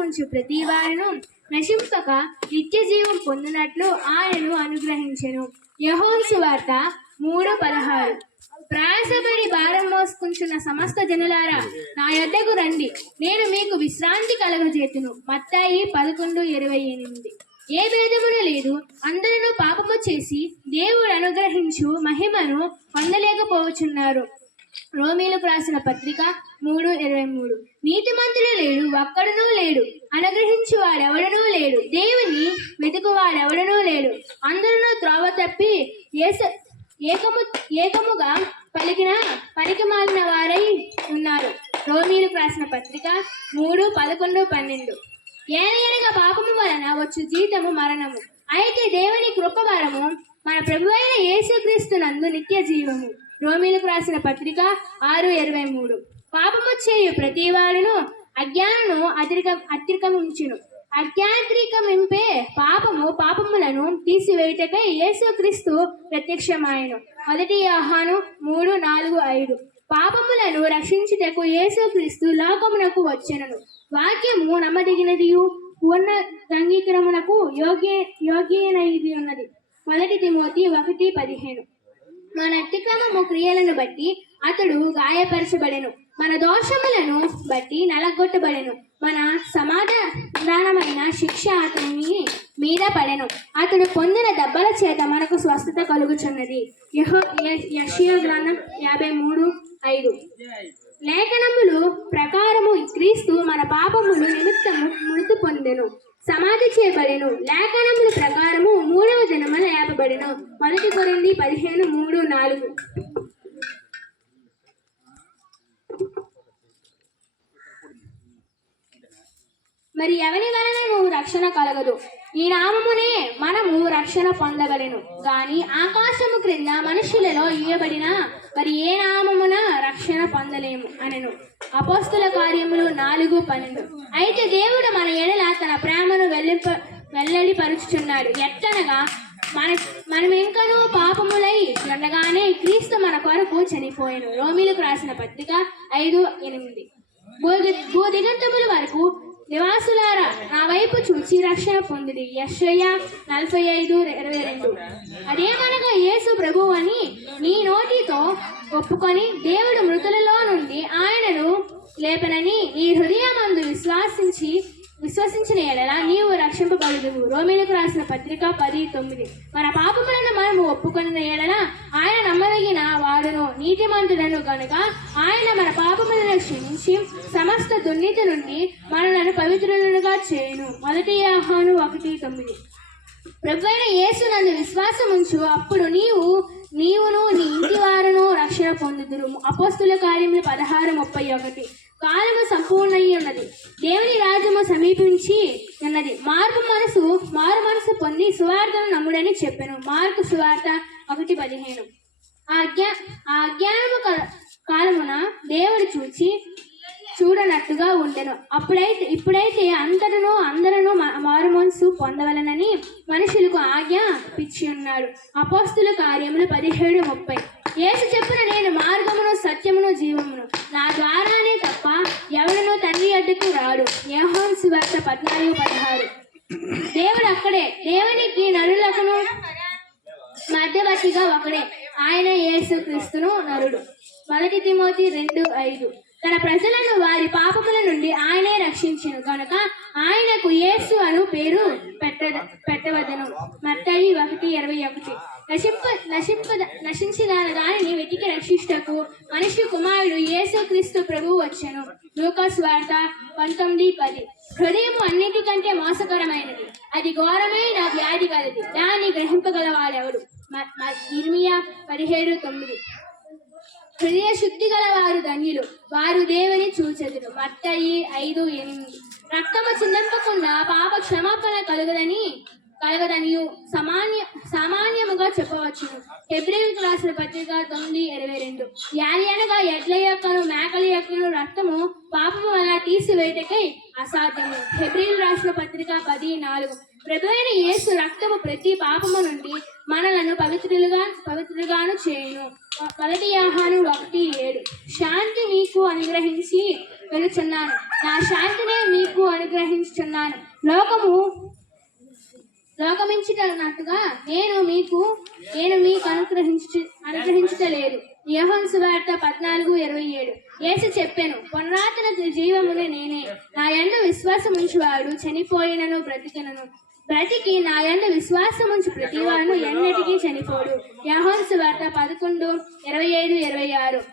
విశ్వాసముంచు ప్రతి వారును నశింపక నిత్య జీవం పొందినట్లు ఆయనను అనుగ్రహించెను. యోహాను సువార్త 3:16. ప్రయాసపడి భారం మోసుకుంటున్న సమస్త జనులారా, నా యొద్దకు రండి, నేను మీకు విశ్రాంతి కలగజేతును. మత్తయి 11:28. ఏ భేదమును లేదు, అందరూ పాపము చేసి దేవుడు అనుగ్రహించు మహిమను పొందలేకపోవచ్చున్నారు. రోమీలకు రాసిన పత్రిక 3:23. నీతిమంతుడు లేడు, ఒక్కడునూ లేడు, అనుగ్రహించు వాడెవడనూ లేడు, దేవుని వెతుకు వాడెవడనూ లేడు, అందరూ త్రోవ తప్పి ఏకముగా పలికిన పనికి మాలిన వారై ఉన్నారు. రోమీలకు రాసిన పత్రిక 3:11-12. ఏనగా పాపము వలన వచ్చు జీతము మరణము, అయితే దేవుని కృపవరము మన ప్రభువైన యేసుక్రీస్తు నందు నిత్య జీవము. రోమీలకు రాసిన పత్రిక 6:23. పాపము చేయు ప్రతి వాడును అజ్ఞానము అతిక్రమించును. అజ్ఞాత్రికమింపే పాపములను తీసివేయుటకై యేసుక్రీస్తు ప్రత్యక్షమాయెను. 1 యోహాను 3:4-5. పాపములను రక్షించుటకు యేసుక్రీస్తు లోకమునకు వచ్చెను. వాక్యము నమ్మదగినదియు పూర్ణ అంగీకారమునకు యోగ్యమైనది ఉన్నది. 1 తిమోతి 1:15. మన అతిక్రమము క్రియలను బట్టి అతడు గాయపరచబడెను, మన దోషములను బట్టి నలగొట్టబడెను, మన సమాధానమైన శిక్ష అతని మీద పడెను, అతడు పొందిన దెబ్బల చేత మనకు స్వస్థత కలుగుచున్నది. యెషయా గ్రంథం 53:5. లేఖనములు ప్రకారము క్రీస్తు మన పాపములు నిమిత్తము మృతి పొందెను, సమాధి చేయబడెను, లేఖనముల ప్రకారము 3వ దినమున లేపబడెను. 1 కొరింథీ 15:3-4. మరి ఎవని వలనను రక్షణ కలగదు, ఈ నామమునే మనము రక్షణ పొందవలెను గాని ఆకాశము క్రింద మనుషులలో ఇయ్యబడిన మరి ఏ నామమున రక్షణ పొందలేము అనెను. అపోస్తల కార్యములు 4:12. అయితే దేవుడు మన ఎడల తన ప్రేమను వెల్లడిపరుచుచున్నాడు. ఎట్లనగా మనమింకనూ పాపములై ఉండగానే క్రీస్తు మన కొరకు చనిపోయెను. రోమీలకు రాసిన పత్రిక 5:8. భూదిగంతముల వరకు నివాసులారా, నా వైపు చూచి రక్షణ పొందిడి. యెషయా 45:22. అదేమనగా యేసు ప్రభువు అని నీ నోటితో ఒప్పుకొని దేవుడు మృతులలో నుండి ఆయనను లేపనని నీ హృదయమందు విశ్వసించిన ఎడల నీవు రక్షింపబడుదువు. రోమీలకు రాసిన పత్రిక 10:9. మన పాపములను మనము ఒప్పుకొనిన ఎడల ఆయన నమ్మదగిన వాడును నీతిమంతుడను గనుక ఆయన మన పాపములను క్షమించి సమస్త దుర్నీతి నుండి మనలను పవిత్రులుగా చేయును. 1 యోహాను 1:9. ప్రభువైన యేసు నందు విశ్వాసముంచు, అప్పుడు నీవును నీ ఇంటి వారును రక్షణ పొందుదురు. అపోస్తుల కార్యములు 16:31. కాలము సంపూర్ణయ్యి ఉన్నది, దేవుని రాజ్యము సమీపించి ఉన్నది, మారు మనసు పొంది సువార్తను నమ్ముడని చెప్పెను. మార్కు సువార్త 1:15. ఆ అజ్ఞానము కాలమున దేవుడు చూడనట్టుగా ఉండెను. ఇప్పుడైతే అందరూ మారు మనసు పొందవలనని మనుషులకు ఆజ్ఞ పిచ్చి ఉన్నాడు. అపోస్తుల కార్యములు 17:30. యేసు చెప్పున, నేను మార్గమును సత్యమును జీవమును, నా ద్వారానే తప్ప ఎవడునూ తండ్రి యొద్దకు రాడు. యోహాను సువార్త 14:16. దేవుడు అక్కడే, దేవునికి నరులకును మధ్యవర్తిగా ఒకడే, ఆయన యేసు క్రీస్తును నరుడు. 1 తిమోతి 2:5. తన ప్రజలను వారి పాపముల నుండి ఆయనే రక్షించెను గనుక ఆయనకు యేసు అను పేరు పెట్టవదెను. మత్తయి 1:21. నశించిన దానిని వెతికి రక్షించుటకు మనిషి కుమారుడు యేసు క్రీస్తు ప్రభువు వచ్చెను. లూకా సువార్త 19:10. హృదయము అన్నిటికంటే మోసకరమైనది, అది ఘోరమైన వ్యాధి కలది, దాన్ని గ్రహింపగలవాడెవడు. ఇర్మియా 17:9. హృదయ శుద్ధి గల వారు ధన్యులు, వారు దేవుని చూచెదరు. మత్తయి 5:8. రక్తము చిందింపకుండా పాప క్షమాపణ కలగదనియు సామాన్యముగా చెప్పవచ్చును. హెబ్రీయులకు రాసిన పత్రిక 9:22. యాలి అనగా ఎడ్ల యొక్కను మేకల యొక్కను రక్తము పాపము వలన తీసివేయటకై అసాధ్యము. హెబ్రీయులకు రాసిన పత్రిక 10:4. ప్రభువైన యేసు రక్తము ప్రతి పాపము నుండి మనలను పవిత్రులుగాను చేయును. 1 యోహాను 1:7. శాంతి మీకు అనుగ్రహించి వెలుచున్నాను, నా శాంతినే మీకు అనుగ్రహించి అనుగ్రహించుచున్నాను. లోకమించుటన్నట్టుగా నేను మీకు అనుగ్రహించలేదు. యోహాను సువార్త 14:27. యేసు చెప్పెను, పునరాతన జీవమునే నేనే. నా యందు విశ్వాసముంచువాడు చనిపోయినను బ్రతికి నా యందు విశ్వాసముంచు ప్రతివాడును ఎన్నటికీ చనిపోడు. యోహాను సువార్త 11:25-26.